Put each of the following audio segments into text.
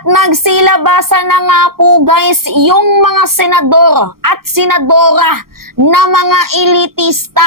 At nagsilabasa na nga po guys yung mga senador at senadora na mga elitista.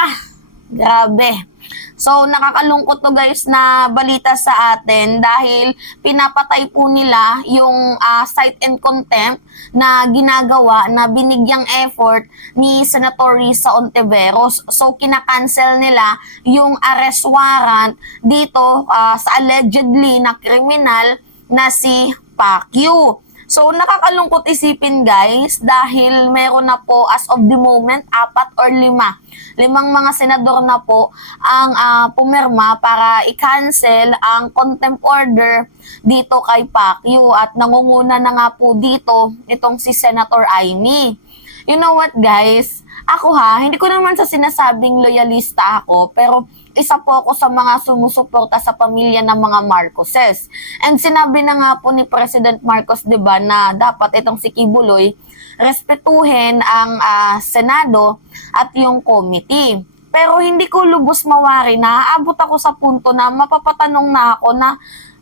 Grabe. So nakakalungkot to guys na balita sa atin dahil pinapatay po nila yung cite and contempt na ginagawa na binigyang effort ni Senator Risa Ontiveros. So kinakancel nila yung arrest warrant dito sa allegedly na kriminal na si Pacquiao. So nakakalungkot isipin guys dahil meron na po as of the moment 4 or 5. Limang mga senador na po ang pumirma para i-cancel ang contempt order dito kay Pacquiao at nangunguna na nga po dito itong si Senator Amy. You know what guys? Ako hindi ko naman sa sinasabing loyalista ako pero isa po ako sa mga sumusuporta sa pamilya ng mga Marcoses. And sinabi na nga po ni President Marcos, 'di ba, na dapat itong si Kibuloy respetuhin ang Senado at yung committee. Pero hindi ko lubos mawari na aabot ako sa punto na mapapatanong na ako na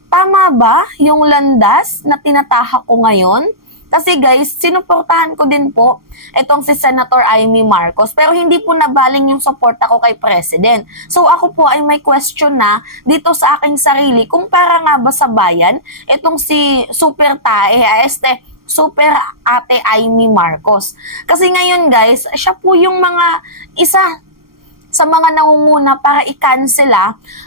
tama ba yung landas na tinatahak ko ngayon? Kasi guys, sinuportahan ko din po itong si Senator Amy Marcos pero hindi po nabaling yung suporta ko kay President. So ako po ay may question na dito sa aking sarili kung para nga ba sa bayan itong si Super Super Ate Amy Marcos. Kasi ngayon guys, siya po yung isa sa mga nangunguna para i-cancel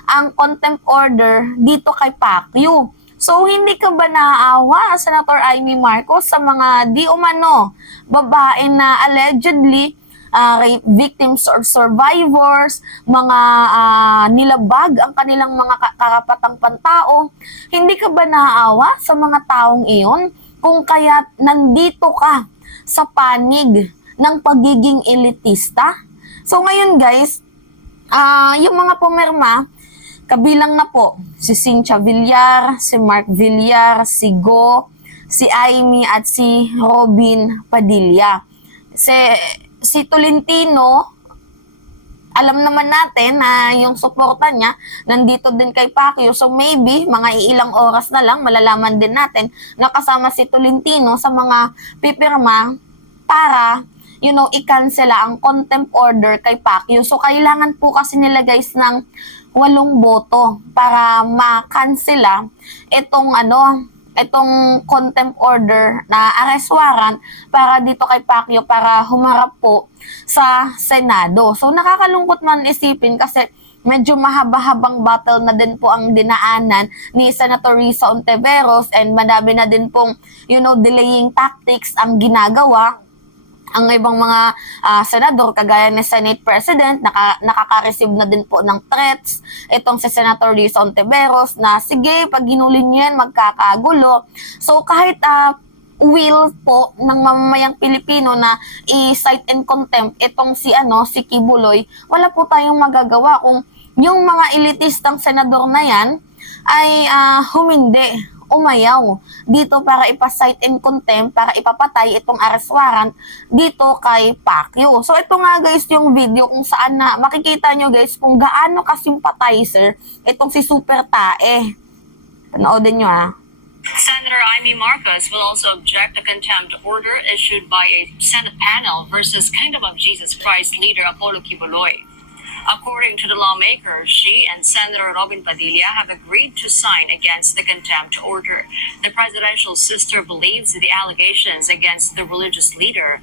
ang contempt order dito kay Pacquiao. So, hindi ka ba naaawa, Senator Amy Marcos, sa mga di umano babae na allegedly rape victims or survivors, mga nilabag ang kanilang mga karapatang pantao? Hindi ka ba naaawa sa mga taong iyon kung kaya nandito ka sa panig ng pagiging elitista? So, ngayon guys, yung mga pumirma, kabilang na po si Cynthia Villar, si Mark Villar, si Go, si Amy at si Robin Padilla. Si Tolentino, alam naman natin na yung suporta niya nandito din kay Pacquiao. So maybe mga ilang oras na lang malalaman din natin na kasama si Tolentino sa mga pipirma para i-cancel ang contempt order kay Pacquiao. So kailangan po kasi nila guys ng 8 boto para ma-cancela itong contempt order na arrest warrant para dito kay Pacquiao para humarap po sa Senado. So nakakalungkot man isipin kasi medyo mahaba-habang battle na din po ang dinaanan ni Senator Risa Ontiveros and madami na din pong delaying tactics ang ginagawa. Ang ibang mga senador, kagaya ni Senate President, nakaka-receive na din po ng threats. Itong si Senator Risa Ontiveros na, sige, pag ginulin niyo yan, magkakagulo. So, kahit will po ng mamamayang Pilipino na i-cite and contempt itong si Kibuloy, wala po tayong magagawa kung yung mga elitistang senador na yan ay umayaw dito para ipa-cite and contempt, para ipapatay itong arrest warrant dito kay Pacquiao. So ito nga guys yung video kung saan na makikita nyo guys kung gaano ka-sympathizer itong si Super Tae. Panoodin nyo Senator Amy Marcos will also object to contempt order issued by a Senate panel versus Kingdom of Jesus Christ leader Apollo Kibuloy. According to the lawmaker, she and Senator Robin Padilla have agreed to sign against the contempt order. The presidential sister believes the allegations against the religious leader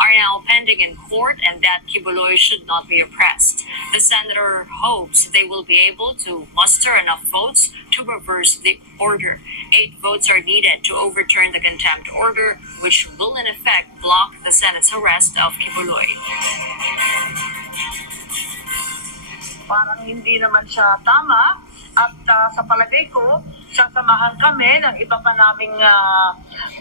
are now pending in court and that Kibuloy should not be oppressed. The senator hopes they will be able to muster enough votes to reverse the order. 8 votes are needed to overturn the contempt order, which will in effect block the Senate's arrest of Kibuloy. Parang hindi naman siya tama at sa palagay ko, sasamahan kami ng iba pa naming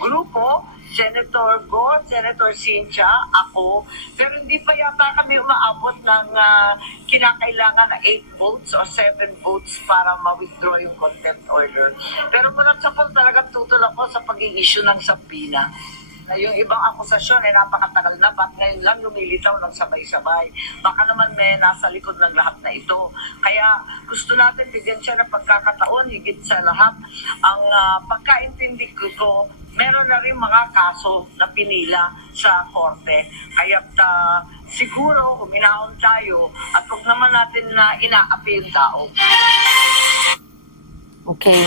grupo, Senator Go, Senator Cynthia, ako, pero hindi pa yata kami umaabot ng kinakailangan na 8 votes o 7 votes para ma-withdraw yung contempt order. Pero mula sa po talaga tutol ako sa pag-i-issue ng subpoena. na yung ibang akusasyon ay napakatagal na, ba't ngayon lang lumilitaw ng sabay-sabay? Baka naman may nasa likod ng lahat na ito. Kaya gusto natin bigyan siya ng pagkakataon, higit sa lahat. Ang pagkaintindi ko, meron na rin mga kaso na pinila sa korte. Kaya siguro huminahon tayo at huwag naman natin na inaapi yung tao. Okay.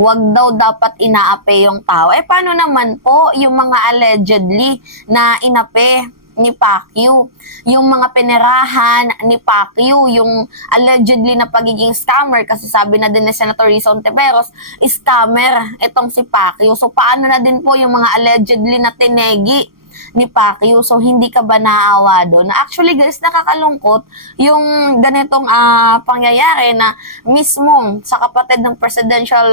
Wag daw dapat inaape yung tao. Paano naman po yung mga allegedly na inape ni Pacquiao? Yung mga pinerahan ni Pacquiao, yung allegedly na pagiging scammer, kasi sabi na din ni Senator Risa Hontiveros, scammer itong si Pacquiao. So, paano na din po yung mga allegedly na tinegi ni Pacquiao? So, hindi ka ba naawa doon? Actually, guys, nakakalungkot yung ganitong pangyayari na mismo sa kapatid ng presidential,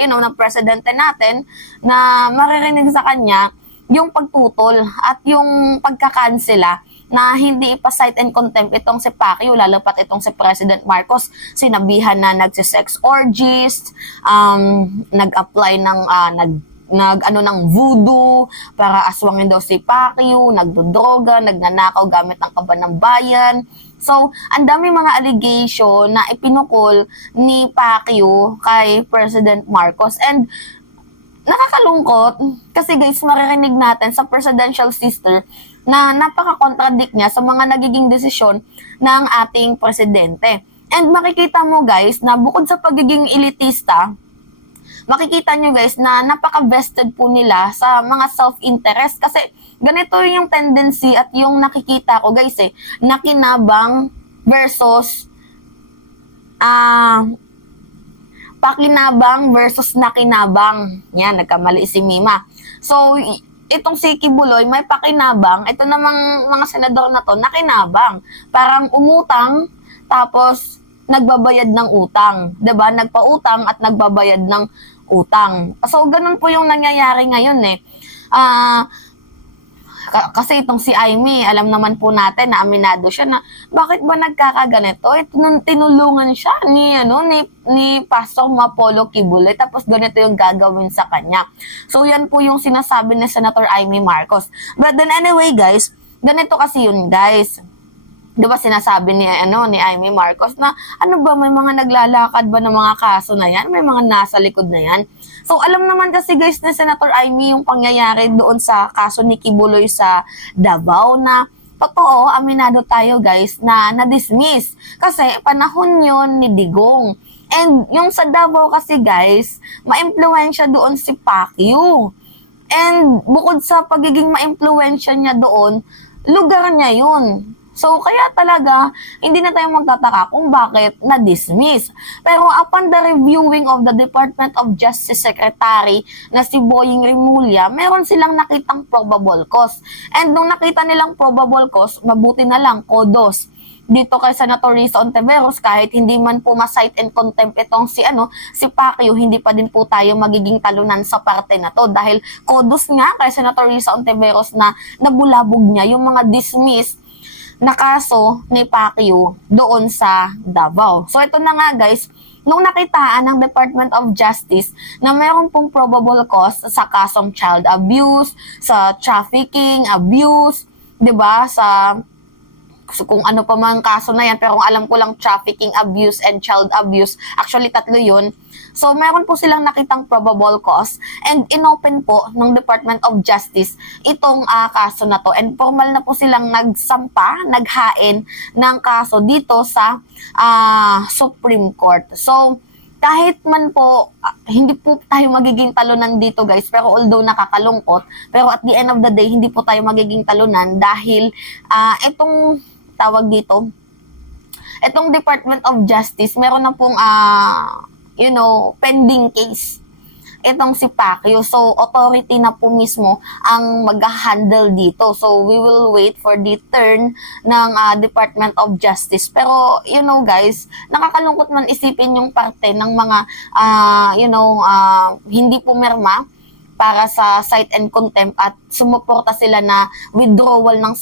ng presidente natin, na maririnig sa kanya yung pagtutol at yung pagkakansela na hindi ipa-cite and contempt itong si Pacquiao, lalo pat itong si President Marcos, sinabihan na nagsisex orgies, nag-apply ng ng voodoo para aswangin daw si Pacquiao, nagdodroga, nagnanakaw gamit ang kaban ng bayan. So, ang dami mga allegation na ipinukol ni Pacquiao kay President Marcos. And nakakalungkot kasi guys, maririnig natin sa presidential sister na napaka-contradict niya sa mga nagiging desisyon ng ating presidente. And makikita mo guys na bukod sa pagiging elitista, makikita nyo guys na napaka-vested po nila sa mga self-interest. Kasi ganito yung tendency at yung nakikita ko guys nakinabang versus pakinabang versus nakinabang. Yan, nagkamali si Mima. So, itong si Kibuloy may pakinabang, ito namang mga senador na to, nakinabang. Parang umutang, tapos nagbabayad ng utang. 'Di ba? Nagpautang at nagbabayad ng utang. So, ganun po yung nangyayari ngayon kasi itong si Aimee, alam naman po natin na aminado siya na bakit ba nagkakaganito? Tinulungan siya ni Pastor Mapolo Kibuloy, tapos ganito yung gagawin sa kanya. So, yan po yung sinasabi ni Senator Aimee Marcos. But then anyway guys, ganito kasi yun guys. Di ba sinasabi ni Aimee Marcos na may mga naglalakad ba ng mga kaso na yan? May mga nasa likod na yan? So, alam naman kasi guys ni Senator Aimee yung pangyayari doon sa kaso ni Kibuloy sa Davao na totoo, aminado tayo guys na na-dismiss. Kasi panahon yon ni Digong. And yung sa Davao kasi guys, ma-impluwensya doon si Pacquiao. And bukod sa pagiging ma-impluwensya niya doon, lugar niya yun. So, kaya talaga, hindi na tayo magtataka kung bakit na-dismiss. Pero upon the reviewing of the Department of Justice Secretary na si Boying Rimulya, meron silang nakitang probable cause. And nung nakita nilang probable cause, mabuti na lang, kodos. Dito kay Senator Risa Hontiveros, kahit hindi man po ma-cite and contempt itong si Pacquiao, hindi pa din po tayo magiging talunan sa parte na to. Dahil kodos nga kay Senator Risa Hontiveros na nabulabog niya yung mga dismissed na kaso ni Pacquiao doon sa Davao. So ito na nga guys, nung nakitaan ng Department of Justice na mayroon pong probable cause sa kasong child abuse, sa trafficking, abuse, 'di ba? So kung ano pa man kaso na yan, pero kung alam ko lang trafficking, abuse, and child abuse, actually tatlo yun. So, meron po silang nakitang probable cause and inopen po ng Department of Justice itong kaso na to. And formal na po silang naghain ng kaso dito sa Supreme Court. So, kahit man po, hindi po tayo magiging talunan dito guys, pero although nakakalungkot, pero at the end of the day, hindi po tayo magiging talunan dahil itong tawag dito, itong Department of Justice, meron na pong pending case itong si Pacquiao. So, authority na po mismo ang mag-handle dito. So, we will wait for the turn ng Department of Justice. Pero, guys, nakakalungkot man isipin yung parte ng mga, hindi pumirma para sa cite and contempt at sumuporta sila na withdrawal ng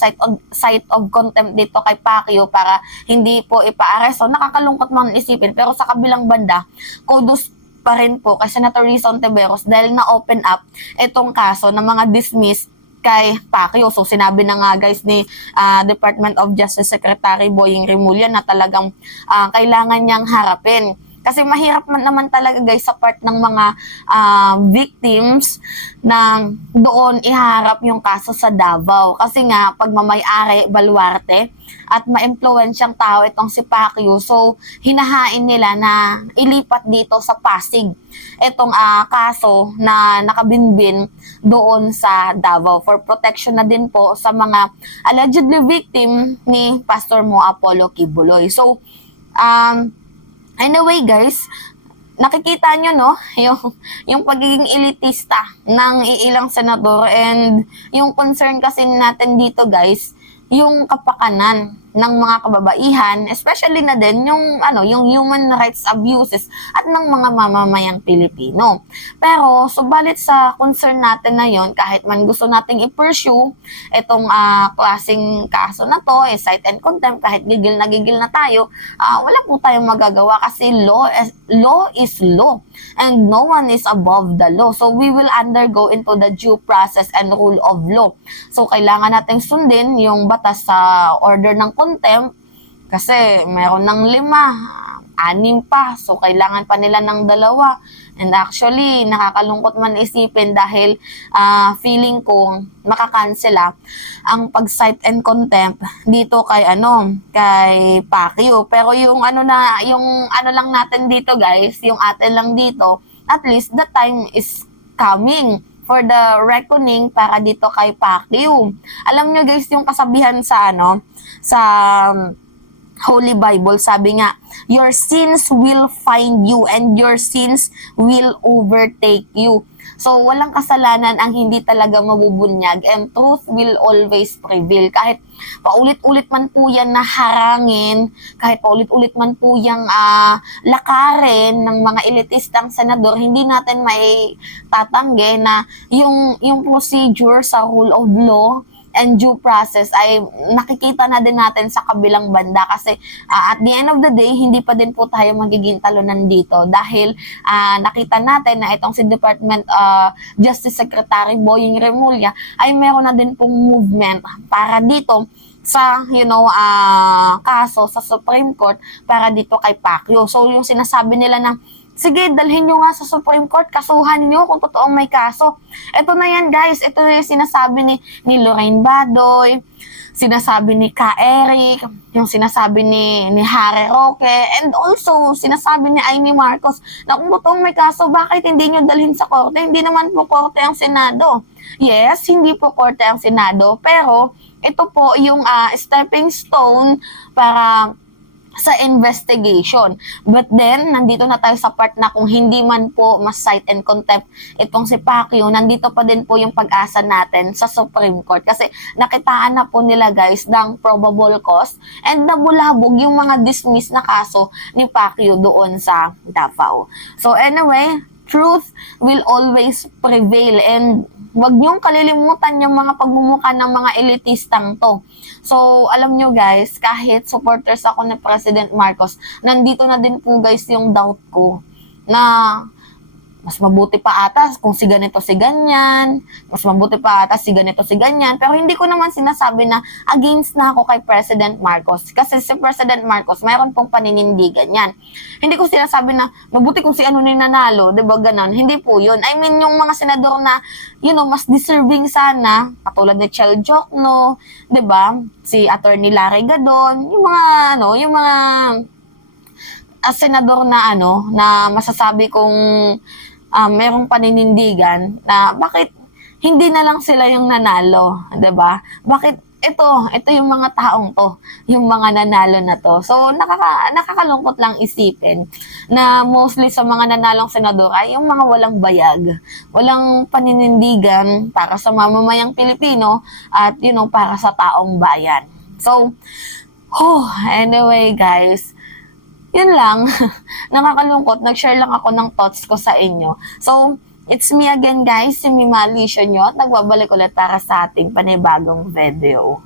cite of contempt dito kay Pacquiao para hindi po ipa-arrest. So, nakakalungkot man isipin. Pero sa kabilang banda, kudos pa rin po kay Senator Risa Hontiveros dahil na-open up itong kaso ng mga dismissed kay Pacquiao. So sinabi na nga guys ni Department of Justice Secretary Boying Remulla na talagang kailangan niyang harapin. Kasi mahirap naman talaga guys sa part ng mga victims na doon iharap yung kaso sa Davao. Kasi nga pagmamay-ari baluarte at ma-impluwensyang tao itong si Pacquiao. So hinahain nila na ilipat dito sa Pasig itong kaso na nakabinbin doon sa Davao for protection na din po sa mga allegedly victim ni Pastor Mo Apollo Kibuloy. So anyway guys, nakikita nyo no, yung pagiging elitista ng iilang senador, and yung concern kasi natin dito guys, yung kapakanan ng mga kababaihan, especially na din yung human rights abuses at ng mga mamamayang Pilipino. Pero subalit sa concern natin na yon, kahit man gusto nating i-pursue itong klaseng kaso na to, cite and contempt, kahit gigil na tayo, wala po tayong magagawa kasi law is law and no one is above the law. So we will undergo into the due process and rule of law. So kailangan nating sundin yung batas sa order ng contempt kasi meron ng 5, 6 pa. So kailangan pa nila ng 2. And actually, nakakalungkot man isipin dahil feeling ko makakansela ang pag-cite and contempt dito kay Pacquiao. Pero yung lang natin dito guys, yung atin lang dito, at least the time is coming for the reckoning para dito kay Pacquiao. Alam nyo guys, yung kasabihan sa Holy Bible, sabi nga, your sins will find you and your sins will overtake you. So, walang kasalanan ang hindi talaga mabubunyag and truth will always prevail. Kahit paulit-ulit man po yan na harangin, kahit paulit-ulit man po yung lakarin ng mga elitistang senador, hindi natin may tatanggi na yung procedure sa rule of law and due process ay nakikita na din natin sa kabilang banda kasi at the end of the day, hindi pa din po tayo magiging talunan dito dahil nakita natin na itong si Department Justice Secretary Boying Remulla ay meron na din pong movement para dito sa kaso sa Supreme Court para dito kay Pacquiao. So yung sinasabi nila na sige, dalhin nyo nga sa Supreme Court, kasuhan nyo kung totoong may kaso. Ito na yan guys, ito na yung sinasabi ni Lorraine Badoy, sinasabi ni Ka Eric, yung sinasabi ni Harry Roque, and also sinasabi ni Amy Marcos na kung totoong may kaso, bakit hindi nyo dalhin sa korte? Hindi naman po korte ang Senado. Yes, hindi po korte ang Senado, pero ito po yung stepping stone para sa investigation. But then, nandito na tayo sa part na kung hindi man po mas-cite and contempt itong si Pacquiao, nandito pa din po yung pag-asa natin sa Supreme Court. Kasi nakitaan na po nila guys ng probable cause and nabulabog yung mga dismiss na kaso ni Pacquiao doon sa Davao. So anyway, truth will always prevail and wag niyong kalilimutan yung mga pagmumukha ng mga elitistang to. So, alam nyo guys, kahit supporters ako ni President Marcos, nandito na din po guys yung doubt ko na mas mabuti pa ata kung si ganito si ganyan, mas mabuti pa ata si ganito si ganyan, pero hindi ko naman sinasabi na against na ako kay President Marcos kasi si President Marcos mayroon pong paninindigan yan. Hindi ko sinasabi na mabuti kung si ano na nanalo, diba ganon, hindi po yun. I mean yung mga senador na mas deserving sana, katulad ni Chel Jokno, diba, si Attorney Larry Gadon, yung mga senador na na masasabi kong merong paninindigan na bakit hindi na lang sila yung nanalo, 'di ba? Bakit ito yung mga taong to, yung mga nanalo na to. So nakakalungkot lang isipin na mostly sa mga nanalong senador ay yung mga walang bayag, walang paninindigan para sa mamamayang Pilipino at para sa taong bayan. So anyway guys, yun lang, nakakalungkot, nag-share lang ako ng thoughts ko sa inyo. So, it's me again guys, si Mimali Shonyo, at nagbabalik ulit para sa ating panibagong video.